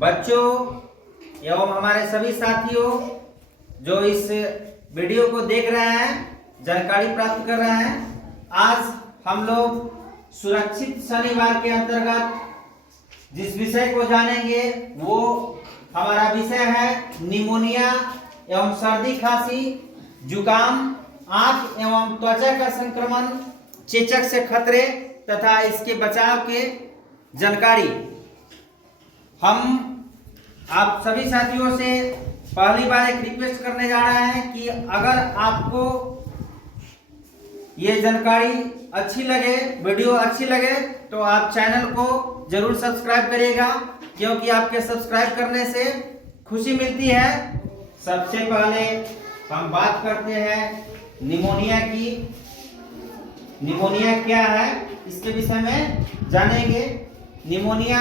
बच्चों एवं हमारे सभी साथियों जो इस वीडियो को देख रहे हैं, जानकारी प्राप्त कर रहे हैं, आज हम लोग सुरक्षित शनिवार के अंतर्गत जिस विषय को जानेंगे वो हमारा विषय है निमोनिया एवं सर्दी खांसी, जुकाम, आंख एवं त्वचा का संक्रमण, चेचक से खतरे तथा इसके बचाव के जानकारी। हम आप सभी साथियों से पहली बार एक रिक्वेस्ट करने जा रहे हैं कि अगर आपको ये जानकारी अच्छी लगे, वीडियो अच्छी लगे, तो आप चैनल को जरूर सब्सक्राइब करिएगा, क्योंकि आपके सब्सक्राइब करने से खुशी मिलती है। सबसे पहले हम बात करते हैं निमोनिया की। निमोनिया क्या है इसके विषय में जानेंगे। निमोनिया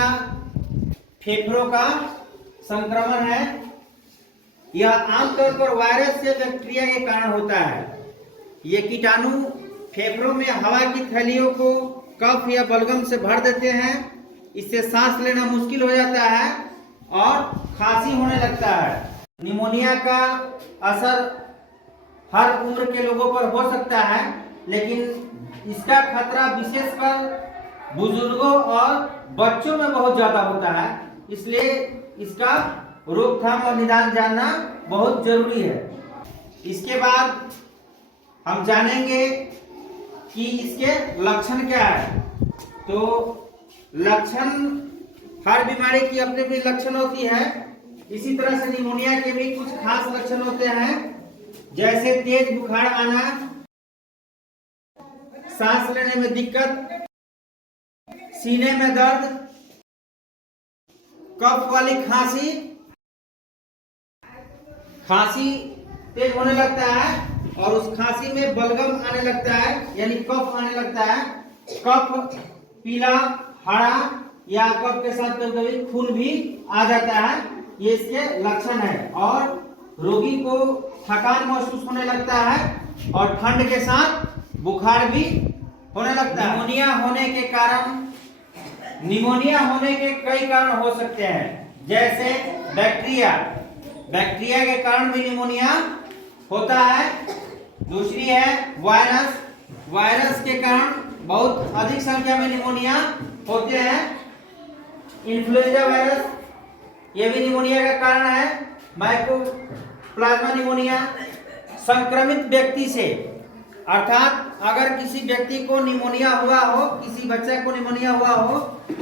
फेफड़ों का संक्रमण है। यह आमतौर पर वायरस या बैक्टीरिया के कारण होता है। ये कीटाणु फेफड़ों में हवा की थैलियों को कफ या बलगम से भर देते हैं। इससे सांस लेना मुश्किल हो जाता है और खांसी होने लगता है। निमोनिया का असर हर उम्र के लोगों पर हो सकता है, लेकिन इसका खतरा विशेषकर बुजुर्गों और बच्चों में बहुत ज्यादा होता है। इसलिए इसका रोकथाम और निदान जानना बहुत जरूरी है। इसके बाद हम जानेंगे कि इसके लक्षण क्या है। तो लक्षण, हर बीमारी की अपनी अपनी लक्षण होती है। इसी तरह से निमोनिया के भी कुछ खास लक्षण होते हैं, जैसे तेज बुखार आना, सांस लेने में दिक्कत, सीने में दर्द, कफ वाली खांसी, खांसी तेज होने लगता है और उस खांसी में बलगम आने लगता है, यानी कफ आने लगता है। कफ पीला, हरा या कफ के साथ कभी कभी खून भी आ जाता है, ये इसके लक्षण है। और रोगी को थकान महसूस होने लगता है और ठंड के साथ बुखार भी होने लगता है। निमोनिया होने के कई कारण हो सकते हैं, जैसे बैक्टीरिया के कारण भी निमोनिया होता है। दूसरी है वायरस के कारण बहुत अधिक संख्या में निमोनिया होते हैं। इन्फ्लुएंजा वायरस ये भी निमोनिया का कारण है। माइकोप्लाज्मा निमोनिया संक्रमित व्यक्ति से, अर्थात अगर किसी व्यक्ति को निमोनिया हुआ हो, किसी बच्चे को निमोनिया हुआ हो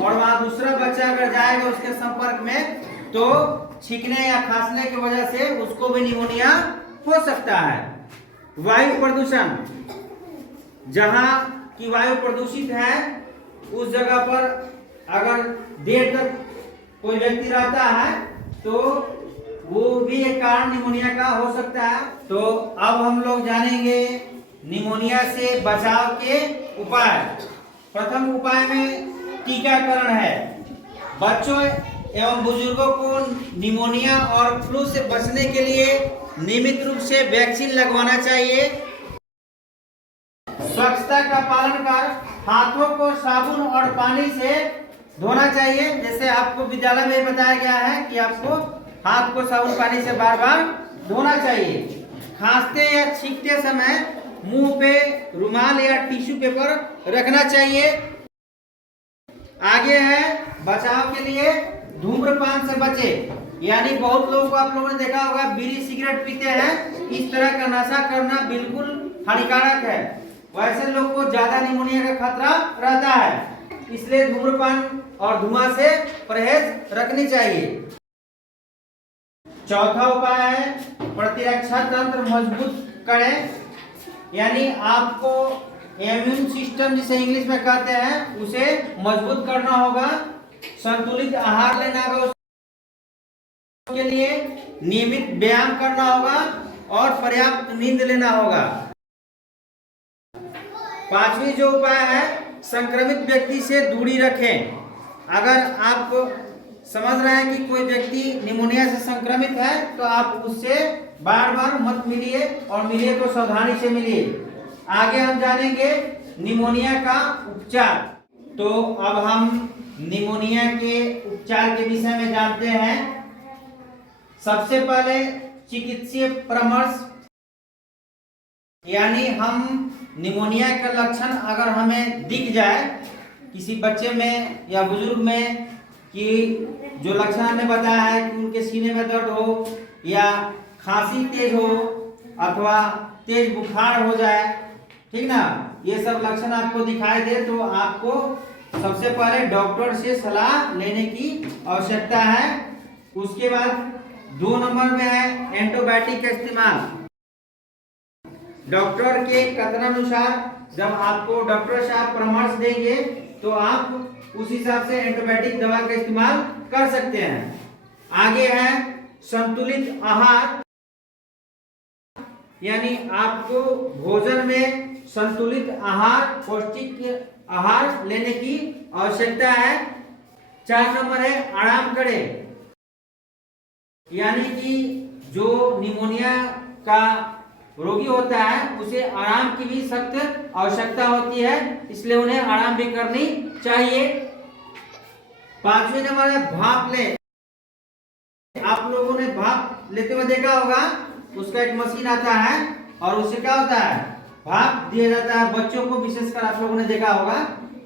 और वहां दूसरा बच्चा अगर जाएगा उसके संपर्क में, तो छींकने या खांसने की वजह से उसको भी निमोनिया हो सकता है। वायु प्रदूषण, जहां की वायु प्रदूषित है उस जगह पर अगर देर तक कोई व्यक्ति रहता है तो वो भी एक कारण निमोनिया का हो सकता है। तो अब हम लोग जानेंगे निमोनिया से बचाव के उपाय। प्रथम उपाय में टीकाकरण है। बच्चों एवं बुजुर्गों को निमोनिया और फ्लू से बचने के लिए नियमित रूप से वैक्सीन लगवाना चाहिए। स्वच्छता का पालन कर हाथों को साबुन और पानी से धोना चाहिए। जैसे आपको विद्यालय में बताया गया है कि आपको हाथ को साबुन पानी से बार बार धोना चाहिए। खांसते या छींकते समय मुंह पे रुमाल या टिश्यू पेपर रखना चाहिए। आगे है बचाव के लिए धूम्रपान से बचे, यानी बहुत लोगों को आप लोगों ने देखा होगा बीड़ी सिगरेट पीते हैं। इस तरह का नशा करना बिल्कुल हानिकारक है। वैसे लोग को ज्यादा निमोनिया का खतरा रहता है, इसलिए धूम्रपान और धुआं से परहेज रखनी चाहिए। चौथा उपाय है प्रतिरक्षा तंत्र मजबूत करें, यानी आपको इम्यून सिस्टम जिसे इंग्लिश में कहते हैं उसे मजबूत करना होगा। संतुलित आहार लेना होगा, उसके लिए नियमित व्यायाम करना होगा और पर्याप्त नींद लेना होगा। पांचवी जो उपाय है संक्रमित व्यक्ति से दूरी रखें। अगर आप समझ रहे हैं कि कोई व्यक्ति निमोनिया से संक्रमित है तो आप उससे बार बार मत मिलिए, और मिलिए तो सावधानी से मिलिए। आगे हम जानेंगे निमोनिया का उपचार। तो अब हम निमोनिया के उपचार के विषय में जानते हैं। सबसे पहले चिकित्सीय परामर्श, यानी हम निमोनिया का लक्षण अगर हमें दिख जाए किसी बच्चे में या बुजुर्ग में कि जो लक्षण हमने बताया है कि उनके सीने में दर्द हो या खांसी तेज हो अथवा तेज बुखार हो जाए, ठीक ना, ये सब लक्षण आपको दिखाई दे तो आपको सबसे पहले डॉक्टर से सलाह लेने की आवश्यकता है। उसके बाद 2 नंबर में है एंटीबायोटिक का इस्तेमाल। डॉक्टर के कथनानुसार जब आपको डॉक्टर साहब परामर्श देंगे तो आप उस हिसाब से एंटीबायोटिक दवा का इस्तेमाल कर सकते हैं। आगे है संतुलित आहार, यानी आपको भोजन में संतुलित आहार, पौष्टिक आहार लेने की आवश्यकता है। 4 नंबर है आराम करें, यानी कि जो निमोनिया का रोगी होता है उसे आराम की भी सख्त आवश्यकता होती है, इसलिए उन्हें आराम भी करनी चाहिए। 5वें नंबर है भाप ले। आप लोगों ने भाप लेते हुए देखा होगा, उसका एक मशीन आता है और उससे क्या होता है, भाप दिया जाता है। बच्चों को विशेषकर आप लोगों ने देखा होगा,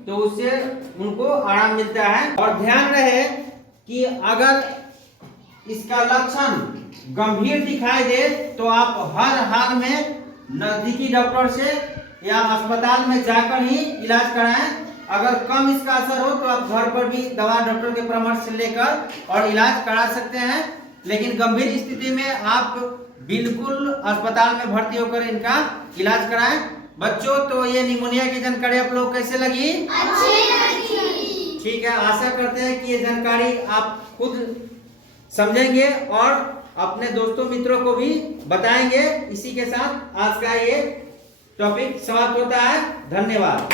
तो उससे उनको आराम मिलता है। और ध्यान रहे कि अगर इसका लक्षण गंभीर दिखाई दे तो आप हर हाल में नजदीकी डॉक्टर से या अस्पताल में जाकर ही इलाज कराएं। अगर कम इसका असर हो तो आप घर पर भी दवा डॉक्टर के परामर्श से लेकर और इलाज करा सकते हैं, लेकिन गंभीर स्थिति में आप बिल्कुल अस्पताल में भर्ती होकर इनका इलाज कराएं। बच्चों, तो ये निमोनिया की जानकारी आप लोग कैसे लगी? अच्छी लगी। ठीक है, आशा करते हैं कि ये जानकारी आप खुद समझेंगे और अपने दोस्तों मित्रों को भी बताएंगे। इसी के साथ आज का ये टॉपिक समाप्त होता है। धन्यवाद।